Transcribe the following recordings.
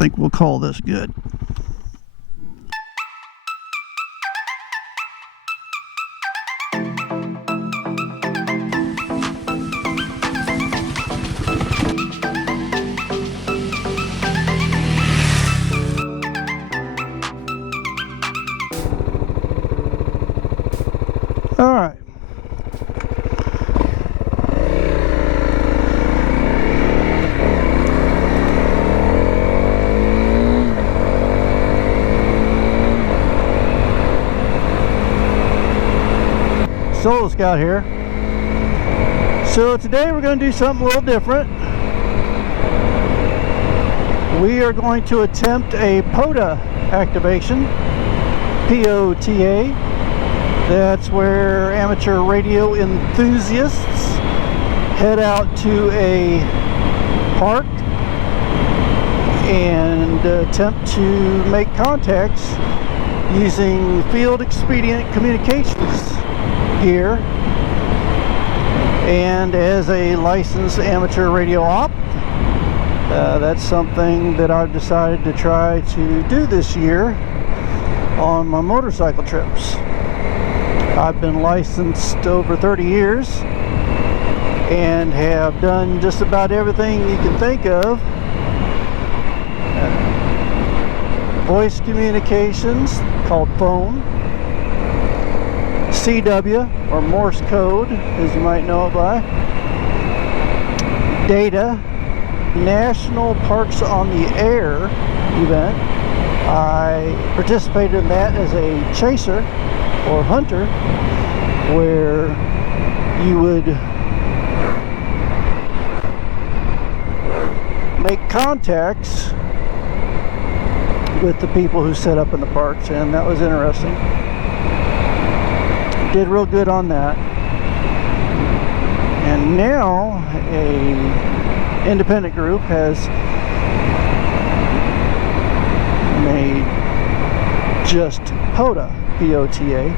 think we'll call this good. All right. Solo Scout here. So today we're going to do something a little different. We are going to attempt a POTA activation, POTA. That's where amateur radio enthusiasts head out to a park and attempt to make contacts using field expedient communications gear. And as a licensed amateur radio op, that's something that I've decided to try to do this year on my motorcycle trips. I've been licensed over 30 years and have done just about everything you can think of. Voice communications, called phone, CW, or Morse code, as you might know it by, data, National Parks on the Air event. I participated in that as a chaser or hunter, where you would make contacts with the people who set up in the parks, and that was interesting. Did real good on that. And now a independent group has made just POTA, POTA,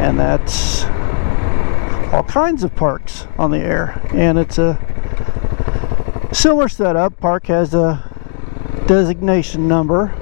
and that's all kinds of parks on the air, and it's a similar setup. Park has a designation number,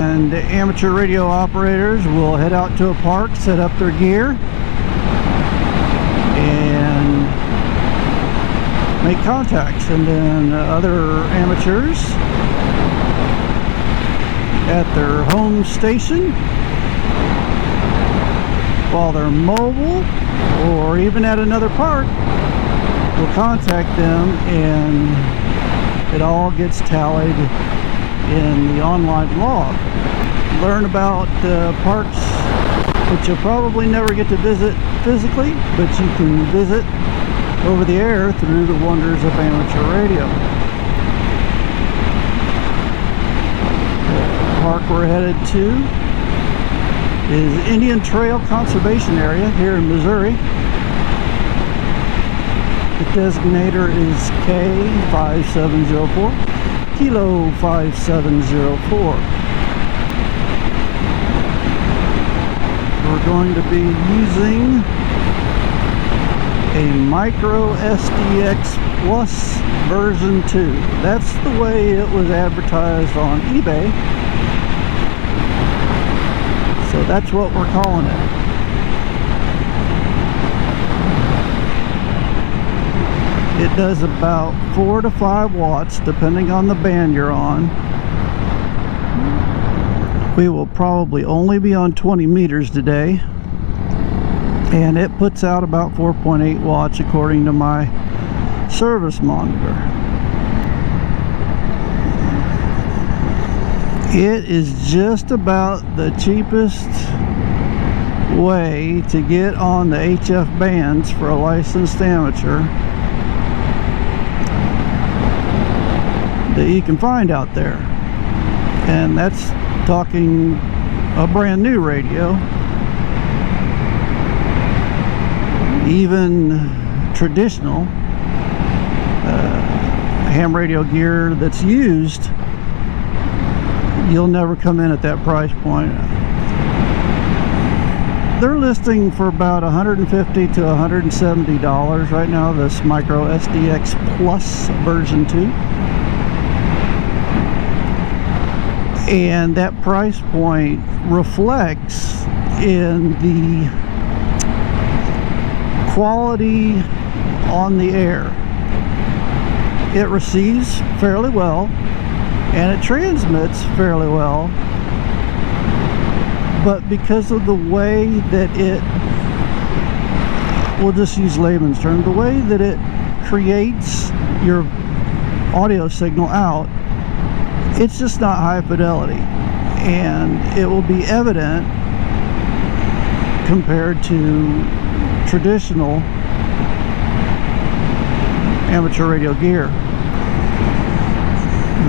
and the amateur radio operators will head out to a park, set up their gear, and make contacts, and then other amateurs at their home station, while they're mobile or even at another park, will contact them, and it all gets tallied in the online log. Learn about parks that you'll probably never get to visit physically, but you can visit over the air through the wonders of amateur radio. The park we're headed to is Indian Trail Conservation Area here in Missouri. The designator is K5704, Kilo 5704. We're going to be using a micro SDX Plus version 2. That's the way it was advertised on eBay. So that's what we're calling it. It does about 4 to 5 watts depending on the band you're on. We will probably only be on 20 meters today, and it puts out about 4.8 watts according to my service monitor. It is just about the cheapest way to get on the HF bands for a licensed amateur that you can find out there, and that's talking a brand new radio. Even traditional ham radio gear that's used, you'll never come in at that price point. They're listing for about $150 to $170 right now, this micro SDX Plus version 2. And that price point reflects in the quality on the air. It receives fairly well and it transmits fairly well, but because of the way that it, we'll just use layman's term, the way that it creates your audio signal out, it's just not high fidelity, and it will be evident compared to traditional amateur radio gear.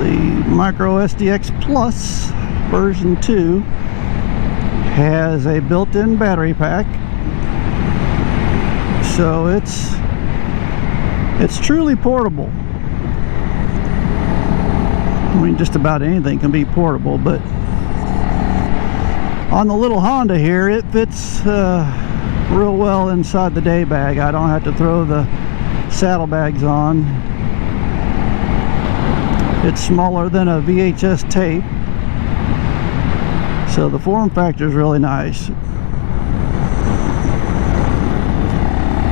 The Micro uSDX Plus version 2 has a built-in battery pack, so it's truly portable. I mean, just about anything can be portable, but on the little Honda here, it fits real well inside the day bag. I don't have to throw the saddlebags on. It's smaller than a VHS tape, so the form factor is really nice.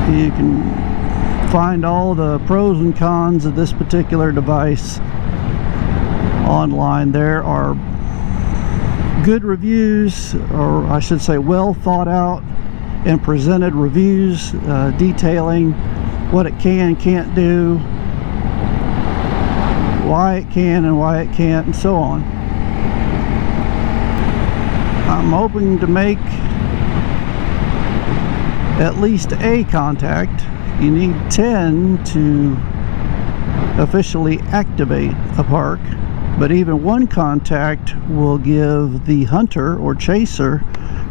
You can find all the pros and cons of this particular device online. There are good reviews, or I should say well thought out and presented reviews detailing what it can and can't do, why it can and why it can't, and so on. I'm hoping to make at least a contact. You need 10 to officially activate a park, but even one contact will give the hunter or chaser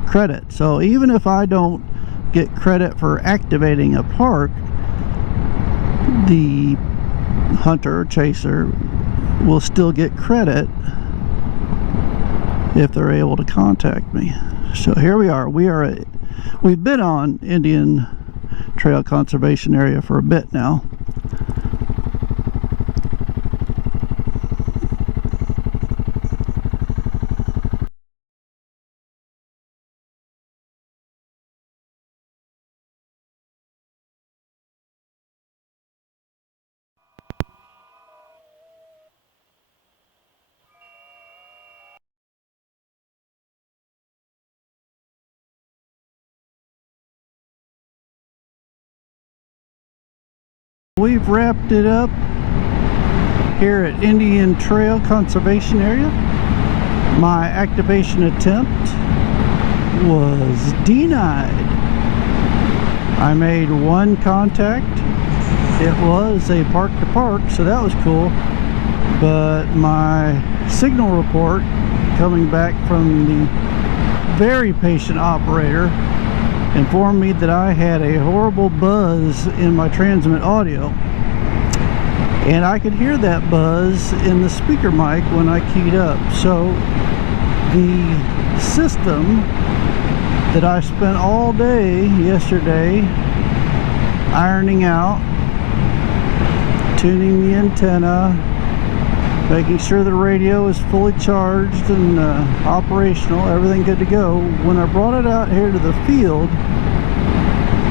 credit. So even if I don't get credit for activating a park, the hunter or chaser will still get credit if they're able to contact me. So here we are. We've been on Indian Trail Conservation Area for a bit now. We've wrapped it up here at Indian Trail Conservation Area. My activation attempt was denied. I made one contact. It was a park to park, so that was cool. But my signal report coming back from the very patient operator informed me that I had a horrible buzz in my transmit audio, and I could hear that buzz in the speaker mic when I keyed up. So the system that I spent all day yesterday ironing out, tuning the antenna, making sure the radio is fully charged and operational, everything good to go. When I brought it out here to the field,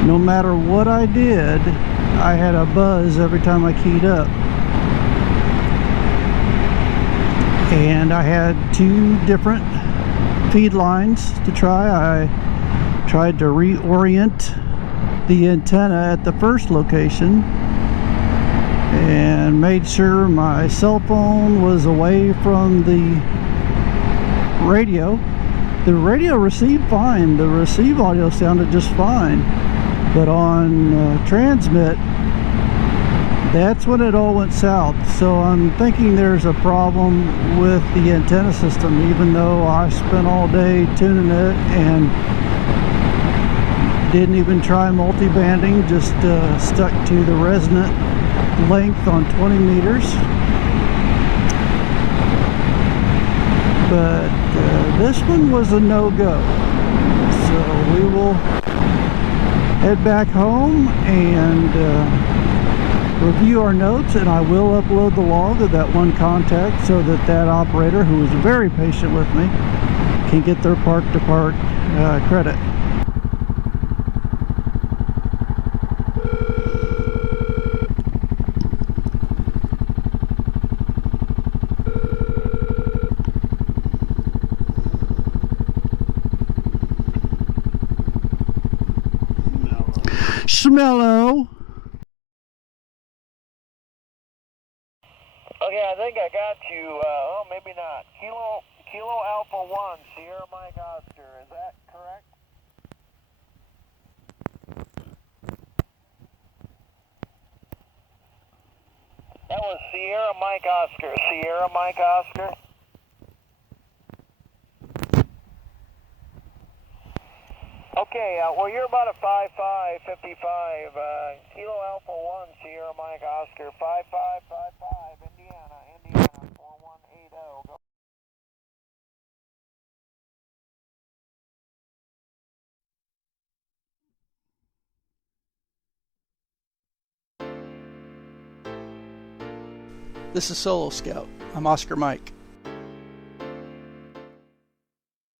no matter what I did, I had a buzz every time I keyed up. And I had two different feed lines to try. I tried to reorient the antenna at the first location and made sure my cell phone was away from the radio. The radio received fine. The receive audio sounded just fine. But on transmit, that's when it all went south. So I'm thinking there's a problem with the antenna system, even though I spent all day tuning it and didn't even try multi-banding, just stuck to the resonant length on 20 meters. But this one was a no-go, so we will head back home and review our notes, and I will upload the log of that one contact so that that operator, who was very patient with me, can get their park-to-park credit. Smello. Okay, I think I got you. Oh, maybe not. Kilo Alpha 1, Sierra Mike Oscar. Is that correct? That was Sierra Mike Oscar. Sierra Mike Oscar. Okay, well, you're about a 5'5", 55. Kilo Alpha 1, Sierra Mike Oscar. 5555, Indiana, 4180. Go. This is Solo Scout. I'm Oscar Mike.